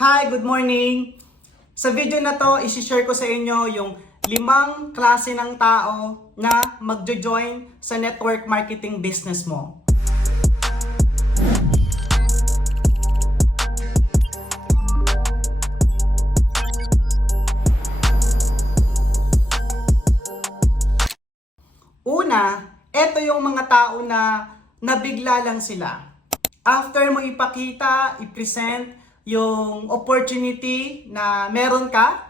Hi, good morning! Sa video na to, isi-share ko sa inyo yung 5 klase ng tao na magjo-join sa network marketing business mo. Una, eto yung mga tao na nabigla lang sila. After mo ipakita, i-present yung opportunity na meron ka,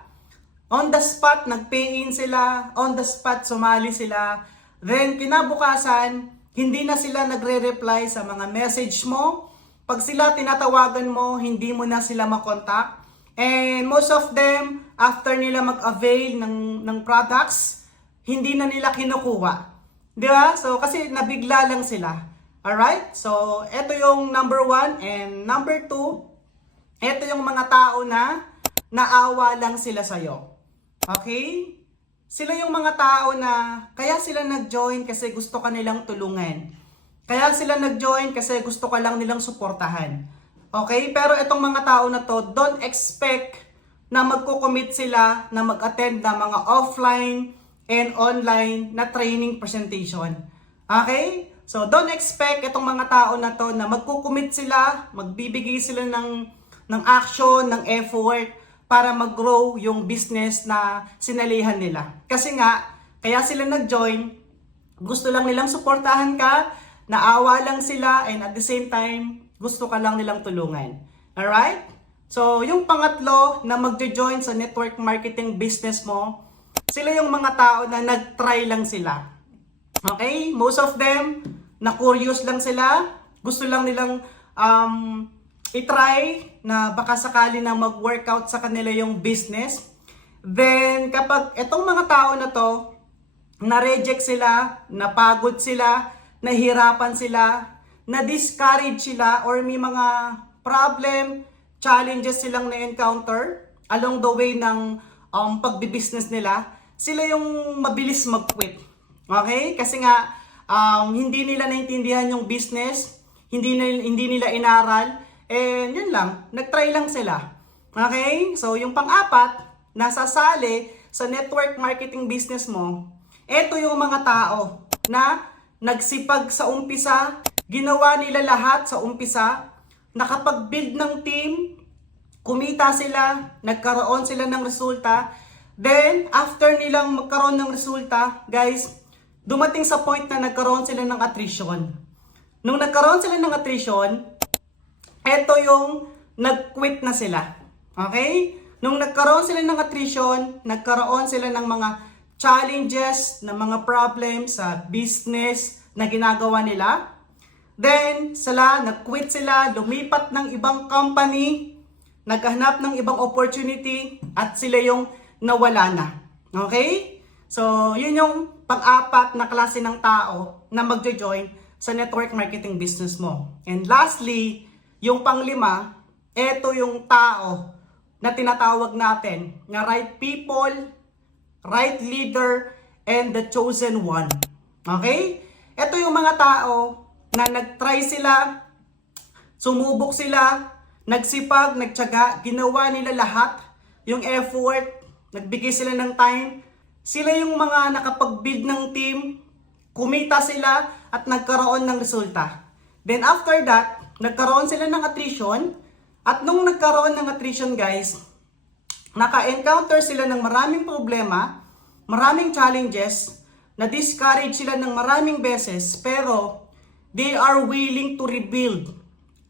on the spot, nag-pay in sila, on the spot, sumali sila. Then, kinabukasan, hindi na sila nagre-reply sa mga message mo. Pag sila tinatawagan mo, hindi mo na sila makontak. And most of them, after nila mag-avail ng products, hindi na nila kinukuha. Di ba? So, kasi nabigla lang sila. Alright? So, ito yung number 1. And number 2, ito yung mga tao na naawa lang sila sa'yo. Okay? Sila yung mga tao na kaya sila nag-join kasi gusto ka nilang tulungan. Kaya sila nag-join kasi gusto ka lang nilang suportahan. Okay? Pero itong mga tao na to, don't expect na magko-commit sila na mag-attend ng mga offline and online na training presentation. Okay? So, don't expect itong mga tao na to na magko-commit sila, magbibigay sila ng action, ng effort para mag-grow yung business na sinalihan nila. Kasi nga, kaya sila nag-join, gusto lang nilang suportahan ka, naawa lang sila, and at the same time, gusto ka lang nilang tulungan. Alright? So, yung pangatlo na magjo-join sa network marketing business mo, sila yung mga tao na nag-try lang sila. Okay? Most of them, na-curious lang sila, gusto lang nilang i-try na baka sakali na mag-workout sa kanila yung business. Then, kapag itong mga tao na to, na-reject sila, napagod sila, nahirapan sila, na-discourage sila, or may mga problem, challenges silang na-encounter along the way ng pagbibusiness nila, sila yung mabilis mag-quit. Okay? Kasi nga, hindi nila naintindihan yung business, hindi nila inaral, and yun lang, nag-try lang sila. Okay? So, yung pang-apat, nasasali sa network marketing business mo, eto yung mga tao na nagsipag sa umpisa, ginawa nila lahat sa umpisa, nakapag-build ng team, kumita sila, nagkaroon sila ng resulta, then, after nilang magkaroon ng resulta, guys, dumating sa point na nagkaroon sila ng attrition. Nung nagkaroon sila ng attrition, eto yung nag-quit na sila. Okay? Nung nagkaroon sila ng attrition, nagkaroon sila ng mga challenges, ng mga problems sa business na ginagawa nila. Then, nag-quit sila, lumipat ng ibang company, naghanap ng ibang opportunity, at sila yung nawala na. Okay? So, yun yung pang-apat na klase ng tao na magjo-join sa network marketing business mo. And lastly, yung pang-5, eto yung tao na tinatawag natin na right people, right leader, and the chosen one. Okay? Ito yung mga tao na nag-try sila, sumubok sila, nagsipag, nagtiyaga, ginawa nila lahat, yung effort, nagbigay sila ng time. Sila yung mga nakapag-build ng team, kumita sila, at nagkaroon ng resulta. Then after that, nagkaroon sila ng attrition, at nung nagkaroon ng attrition, guys, naka-encounter sila ng maraming problema, maraming challenges, na-discourage sila ng maraming beses, pero they are willing to rebuild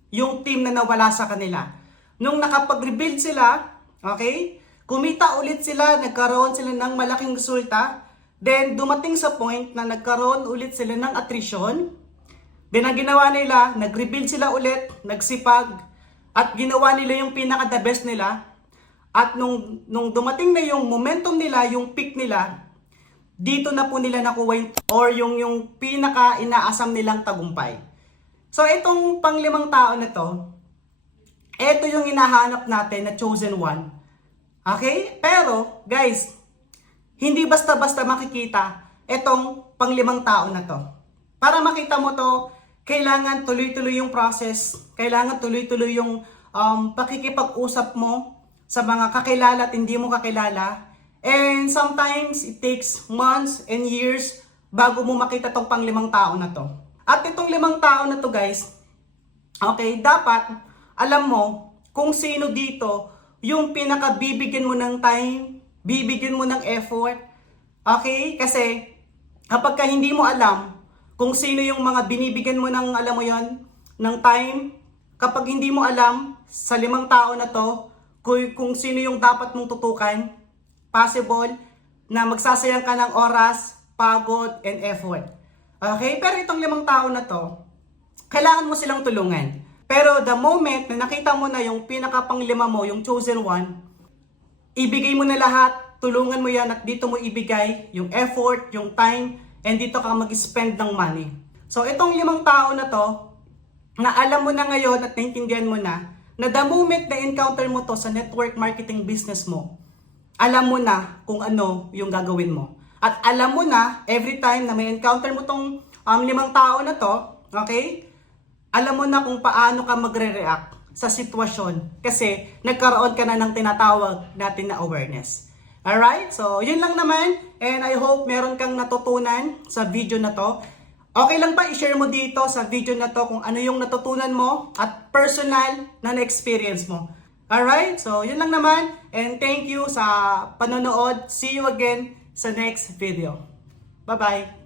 yung team na nawala sa kanila. Nung nakapag-rebuild sila, okay, kumita ulit sila, nagkaroon sila ng malaking resulta, then dumating sa point na nagkaroon ulit sila ng attrition. Then ang ginawa nila, nag-rebuild sila ulit, nagsipag, at ginawa nila yung pinaka-the best nila. At nung dumating na yung momentum nila, yung peak nila, dito na po nila nakuha yung pinaka-inaasam nilang tagumpay. So itong pang-5 tao na to, ito yung hinahanap natin na chosen one. Okay? Pero, guys, hindi basta-basta makikita itong pang-5 tao na to. Para makita mo to, kailangan tuloy-tuloy yung process, kailangan tuloy-tuloy yung pakikipag-usap mo sa mga kakilala at hindi mo kakilala. And sometimes it takes months and years bago mo makita tong pang 5 tao na to. At itong 5 tao na to guys, okay, dapat alam mo kung sino dito yung pinakabibigyan mo ng time, bibigyan mo ng effort. Okay? Kasi kapag ka hindi mo alam kung sino yung mga binibigyan mo ng, alam mo yon, ng time, kapag hindi mo alam sa 5 tao na to, kung sino yung dapat mong tutukan, possible na magsasayang ka ng oras, pagod, and effort. Okay? Pero itong 5 tao na to, kailangan mo silang tulungan. Pero the moment na nakita mo na yung pinaka-5 mo, yung chosen one, ibigay mo na lahat, tulungan mo yan at dito mo ibigay yung effort, yung time, and dito ka mag-spend ng money. So itong 5 tao na to, na alam mo na ngayon at naintindihan mo na the moment na encounter mo to sa network marketing business mo, alam mo na kung ano yung gagawin mo. At alam mo na, every time na may encounter mo tong 5 tao na to, okay, alam mo na kung paano ka magre-react sa sitwasyon kasi nagkaroon ka na ng tinatawag natin na awareness. Alright? So, yun lang naman and I hope meron kang natutunan sa video na to. Okay lang ba i-share mo dito sa video na to kung ano yung natutunan mo at personal na na-experience mo. Alright? So, yun lang naman and thank you sa panonood. See you again sa next video. Bye-bye!